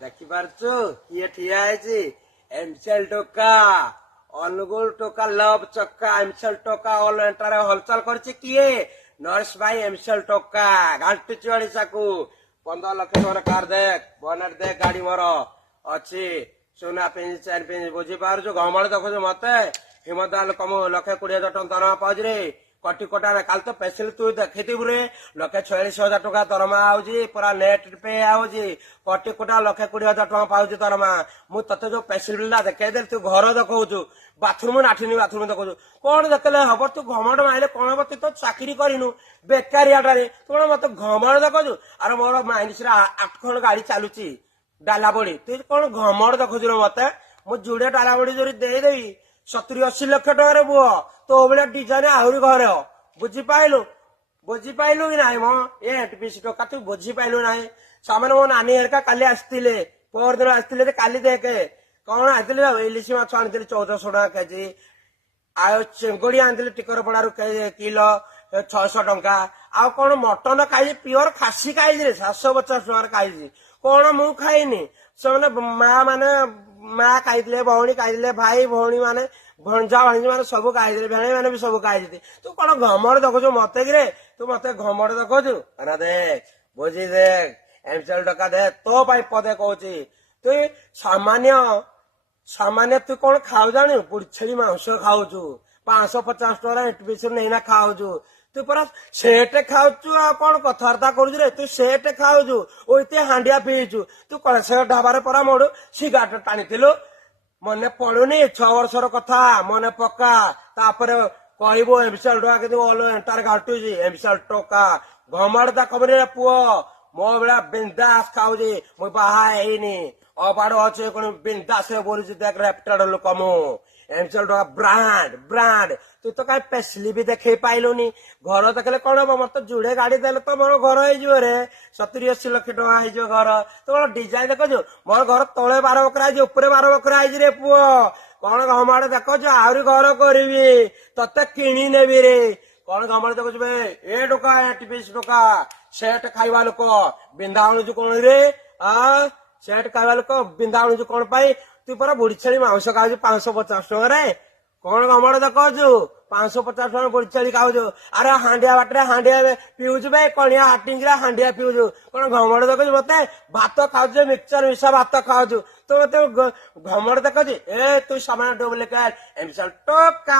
ଦେଖିପାରୁଛୁ କିଏ ଠିଆ ହେଇଛି? ଏମସିଏଲ ଟୋକା, ଅନୁଗୁଳ ଟୋକା, ଲଭ ଚକ୍କା, ଏମସିଏଲ ଟୋକା ଅଲ ଏଣ୍ଟାରେ ହଲଚଲ କରିଛି କିଏ? ନର୍ସ ଭାଇ ଏମସିଏଲ ଟୋକା ଘାଣ୍ଟୁଛି ଓଡିଶାକୁ। 15 ଲକ୍ଷ ଟଙ୍କାର କାର ଦେଖ, ବନେଟ ଦେଖ, ଗାଡି ମୋର ଅଛି, ସୁନା ପିଞ୍ଚ ଚେନ୍ ପିଞ୍ଚ, ବୁଝିପାରୁଛୁ? ଘମଳ ଦେଖୁଛୁ ମତେ? ହିମଦାଲ କମୁ 1,20,000 ଟଙ୍କା ଦରମା ପାଉଛି ରେ, କୋଟି କୋଟା କାଲି ତ ସ୍ପେଶାଲ ତୁ ଦେଖିଥିବୁ ରେ, 1,46,000 ଟଙ୍କା ଦରମା ଆଉଛି, ପୁରା ନେଟ ପେ ଆଉଛି, କୋଟି କୋଟା 1,20,000 ଟଙ୍କା ପାଉଛି ଦରମା। ମୁଁ ତତେ ଯୋଉ ସ୍ପେଶାଲ ଦେଖେଇଦେଲି, ତୁ ଘର ଦେଖଉଛୁ, ବାଥରୁମ ନାଠିନି ବାଥରୁମ ଦେଖଉଛୁ, କଣ ଦେଖିଲେ ହବ? ତୁ ଘମଣ୍ଡ ମାଇଲେ କଣ ହବ? ତୁ ତ ଚାକିରି କରିନୁ ବେକାରିଆଟାରେ, ତୁ କଣ ମତେ ଘମଣ୍ଡ ଦେଖଉଛୁ? ଆରେ ମୋର ମାଇନିସରେ 8 ଖଣ୍ଡ ଗାଡି ଚାଲୁଛି ଡାଲା ବଡି, ତୁ କଣ ଘମଣ୍ଡ ଦେଖୁଛୁ ରେ ମତେ? ମୁଁ ଯୁଡେ ଡାଲା ବଡି ଯଦି ଦେଇଦେବି 70-80 ଲକ୍ଷ ଟଙ୍କାରେ ବୁହ, ତୋ ଭଳିଆ ଡିଜାଇନ ଆହୁରି ଘରେ, ବୁଝିପାଇଲୁ? ବୁଝିପାଇଲୁ କି ନାହିଁ? ମ ଏ ଏଟିପିସି ଟୋକା ତୁ ବୁଝିପାଇଲୁ ନାହିଁ? ସେମାନେ ମୋ ନାନୀ ହେରିକା କାଲି ଆସିଥିଲେ, ପରଦିନ ଆସିଥିଲେ। କାଲି ଦେଖେ କଣ ଆସିଥିଲେ, ଇଲିଶି ମାଛ ଆଣିଥିଲି 1,400 ଟଙ୍କା କେଜି, ଆଉ ଚିଙ୍ଗୁଡି ଆଣିଥିଲି ଟିକରପଡାରୁ କିଲୋ 600 ଟଙ୍କା, ଆଉ କଣ ମଟନ ଖାଇଛି, ପିଓର ଖାସି ଖାଇଛି, 750 ଟଙ୍କାର ଖାଇଛି। କଣ ମୁଁ ଖାଇନି? ସେମାନେ ମା ଖାଇଥିଲେ, ଭଉଣୀ ଖାଇଥିଲେ, ଭାଇ ଭଉଣୀ ମାନେ, ଭଣଜା ଭାଣିଜୀ ମାନେ ସବୁ ଖାଇଥିଲେ, ଭେଣେଇ ମାନେ ବି ସବୁ ଖାଇଥିଲେ। ତୁ କଣ ଘମଡ ଦେଖୁଛୁ ମତେ କିରେ? ତୁ ମତେ ଘମଡ ଦେଖୁଛୁ? ଦେଖ, ବୁଝି ଦେଖ, ଏମସିଏଲ ଟଙ୍କା ଦେଖ, ତୋ ପାଇଁ ପଦେ କହୁଛି। ତୁ ସାମାନ୍ୟ ତୁ କଣ ଖାଉ ଜାଣୁ? ବୁଢୀ ଛେଳି ମାଂସ ଖାଉଛୁ, 550 ଟଙ୍କା ଏଟିପିସି ନେଇନା ଖାଉଛୁ। ତୁ ପରା ସେଟେ ଖାଉଛୁ, ଆଉ କଣ କଥାବାର୍ତ୍ତା କରୁଛୁ ରେ? ତୁ ସେଟେ ଖାଉଛୁ, ଓଇତେ ହାଣ୍ଡିଆ ପିଇଛୁ। ତୁ କଣ ସେ ଢାବାରେ ପରା ମୋଡୁ ସିଗାରେଟ ଟାଣିଥିଲୁ? ମନେ ପଡୁନି? 6 ବର୍ଷର କଥା ମନେ ପକା, ତାପରେ କହିବୁ ଏମସିଏଲ ଟଙ୍କା କିନ୍ତୁ ଅଲ ଏଣ୍ଟାର ଘାଟୁଛି। ଏମସିଏଲ ଟଙ୍କା ଘମାଡ ତା ଖବର ପୁଅ, ମୋ ଭଳିଆ ବିନ୍ଦାସ ଖାଉଛି, ମୁଁ ବାହା ହେଇନି, ଅବାଡ ଅଛି କଣ ବିନ୍ଦାସ ବୋଲୁଛି। ଦେଖ ରେପ୍ଟେଡ ଲୋକ ମୁଁ, ଏମସିଏଲ ଟଙ୍କା ବ୍ରାଣ୍ଡ। ତୁ ତ କାହିଁ ପେସଲି ବି ଦେଖେଇ ପାଇଲୁନି? ଘର ଦେଖିଲେ କଣ ହବ? ମତେ ଯୁଡେ ଗାଡି ଦେଲେ ତ ମୋର ଘର ହେଇଯିବ ରେ, 70-80 ଲକ୍ଷ ଟଙ୍କା ହେଇଯିବ ଘର। ତୁ କଣ ଡିଜାଇନ ଦେଖୁଛୁ? ମୋର ଘର ତଳେ 12 ବଖରା ହେଇଛି, ଉପରେ 12 ବଖରା ହେଇଛି ରେ ପୁଅ। କଣ ଘମାଡେ ଦେଖୁଛୁ? ଆହୁରି ଘର କରିବି, ତତେ କିଣି ନେବି ରେ। କଣ ଘମାଡେ ଦେଖୁଛୁ ବେ? ଏ ଟୋକା, ଏଟିପିସି ଟୋକା, ସେଟ ଖାଇବା ଲୋକ, ବିନ୍ଧା ଆଣୁଛୁ କଣ ରେ? ସେଟ ଖାଇବା ଲୋକ ବିନ୍ଧା ଆଣୁଛୁ କଣ ପାଇଁ? ତୁ ପରା ବୁଢୀ ଛେଳି ମାଂସ ଖାଉଛୁ 550 ଟଙ୍କାରେ। କଣ ଘମଡ ଦେଖୁଛୁ? 550 ଟଙ୍କା ବୁଢୀ ଛେଳି ଖାଉଛୁ। ଆରେ ହାଣ୍ଡିଆ ବାଟରେ ହାଣ୍ଡିଆ ପିଉଛୁ ବେ, କଣିଆ ହାଟିଙ୍ଗରେ ହାଣ୍ଡିଆ ପିଉଛୁ। କଣ ଘମଡ ଦେଖୁଛୁ ମତେ? ଭାତ ଖାଉଛୁ, ମିକ୍ସଚର ମିଶା ଭାତ ଖାଉଛୁ, ତୁ ମତେ ଘମଡ ଦେଖୁଛୁ? ତୁ ସାମାନ ଡୁପ୍ଲିକେଟ ଏମସିଏଲ ଟୋକା।